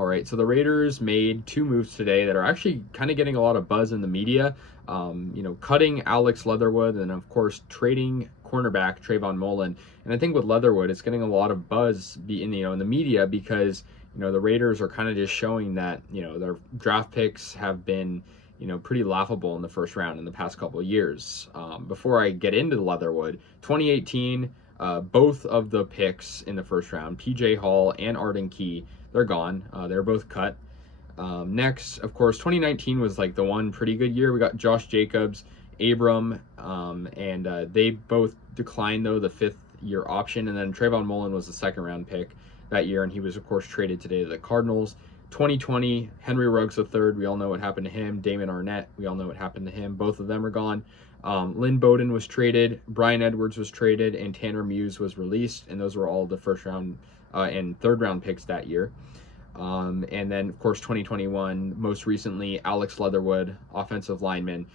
All right, so the Raiders made two moves today that are actually kind of getting a lot of buzz in the media. Cutting Alex Leatherwood and, of course, trading cornerback Trayvon Mullen. And I think with Leatherwood, it's getting a lot of buzz in the media because, the Raiders are kind of just showing that, their draft picks have been, pretty laughable in the first round in the past couple of years. Before I get into Leatherwood, 2018, both of the picks in the first round, PJ Hall and Arden Key, they're gone. They're both cut. Next, of course, 2019 was like the one pretty good year. We got Josh Jacobs, Abram, and they both declined, though, the 5th-year option. And then Trayvon Mullen was the second-round pick that year, and he was, of course, traded today to the Cardinals. 2020, Henry Ruggs III, we all know what happened to him. Damon Arnett, we all know what happened to him. Both of them are gone. Lynn Bowden was traded, Brian Edwards was traded, and Tanner Muse was released, and those were all the first-round and third-round picks that year. And then, of course, 2021, most recently, Alex Leatherwood, offensive lineman,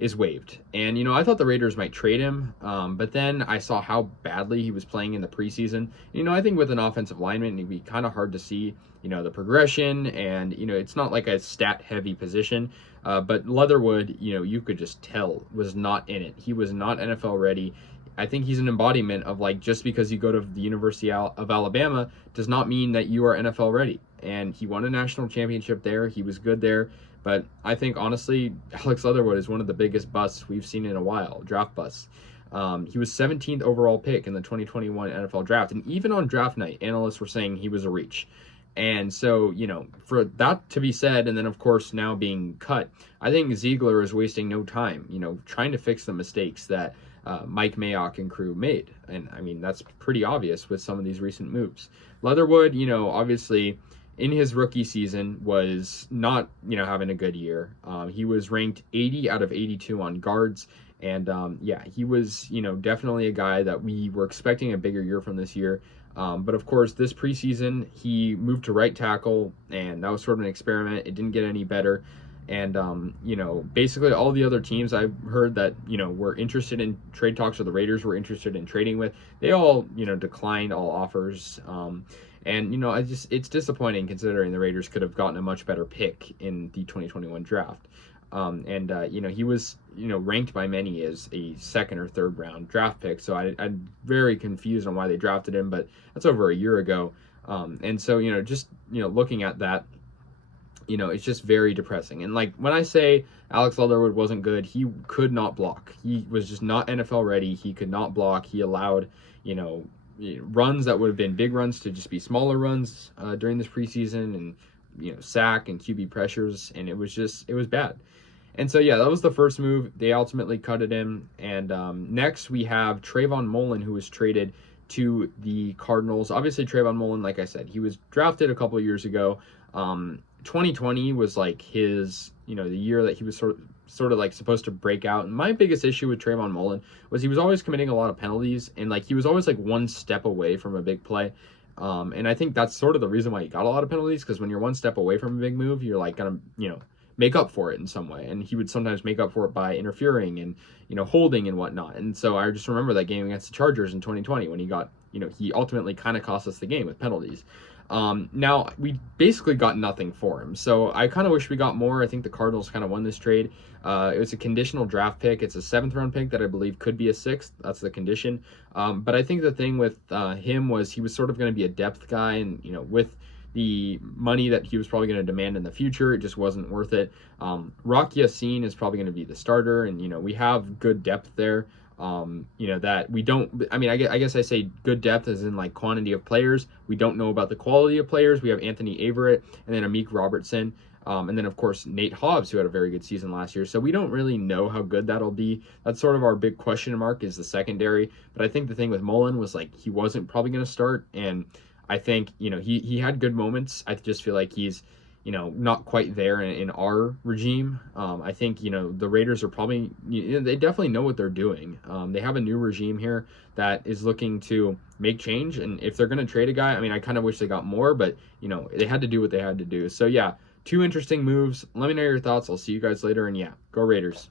is waived. And, I thought the Raiders might trade him, but then I saw how badly he was playing in the preseason. I think with an offensive lineman, it'd be kind of hard to see, the progression, and, it's not like a stat-heavy position, but Leatherwood, you could just tell, was not in it. He was not NFL ready. I think he's an embodiment of, like, just because you go to the University of Alabama does not mean that you are NFL ready. And he won a national championship there. He was good there. But I think, honestly, Alex Leatherwood is one of the biggest busts we've seen in a while, draft busts. He was 17th overall pick in the 2021 NFL draft. And even on draft night, analysts were saying he was a reach. And so, for that to be said, and then, of course, now being cut, I think Ziegler is wasting no time, trying to fix the mistakes that Mike Mayock and crew made. And, I mean, that's pretty obvious with some of these recent moves. Leatherwood, obviously, in his rookie season was not, having a good year. He was ranked 80 out of 82 on guards. And, he was, definitely a guy that we were expecting a bigger year from this year. But, of course, this preseason, he moved to right tackle, and that was sort of an experiment. It didn't get any better. And, basically all the other teams I've heard that, were interested in trade talks, or the Raiders were interested in trading with, they all, declined all offers. And, it's disappointing considering the Raiders could have gotten a much better pick in the 2021 draft. He was, ranked by many as a second or third round draft pick. So I'm very confused on why they drafted him, but that's over a year ago. Looking at that, it's just very depressing. And, like, when I say Alex Leatherwood wasn't good, he could not block. He was just not NFL ready. He could not block. He allowed, runs that would have been big runs to just be smaller runs during this preseason, and, sack and QB pressures. And it was bad. And so, that was the first move. They ultimately cut it in. And next we have Trayvon Mullen, who was traded to the Cardinals. Obviously, Trayvon Mullen, like I said, he was drafted a couple of years ago. 2020 was like his, the year that he was sort of like supposed to break out. And my biggest issue with Trayvon Mullen was he was always committing a lot of penalties, and, like, he was always like one step away from a big play. And I think that's sort of the reason why he got a lot of penalties, because when you're one step away from a big move, you're like gonna, make up for it in some way. And he would sometimes make up for it by interfering and, holding and whatnot. And so I just remember that game against the Chargers in 2020 when he got, he ultimately kind of cost us the game with penalties. Now, we basically got nothing for him, so I kind of wish we got more. I think the Cardinals kind of won this trade. It was a conditional draft pick. It's a 7th-round pick that I believe could be a 6th. That's the condition. But I think the thing with him was he was sort of going to be a depth guy, and, with the money that he was probably going to demand in the future, it just wasn't worth it. Rock Yassin is probably going to be the starter, and, we have good depth there. That we don't, I mean, I guess I say good depth as in, like, quantity of players. We don't know about the quality of players. We have Anthony Averett and then Amik Robertson. And then, of course, Nate Hobbs, who had a very good season last year. So we don't really know how good that'll be. That's sort of our big question mark, is the secondary. But I think the thing with Mullen was, like, he wasn't probably going to start. And I think, he had good moments. I just feel like he's, not quite there in our regime. I think, the Raiders are probably, they definitely know what they're doing. They have a new regime here that is looking to make change. And if they're going to trade a guy, I mean, I kind of wish they got more, but, they had to do what they had to do. So, 2 interesting moves. Let me know your thoughts. I'll see you guys later. And, go Raiders.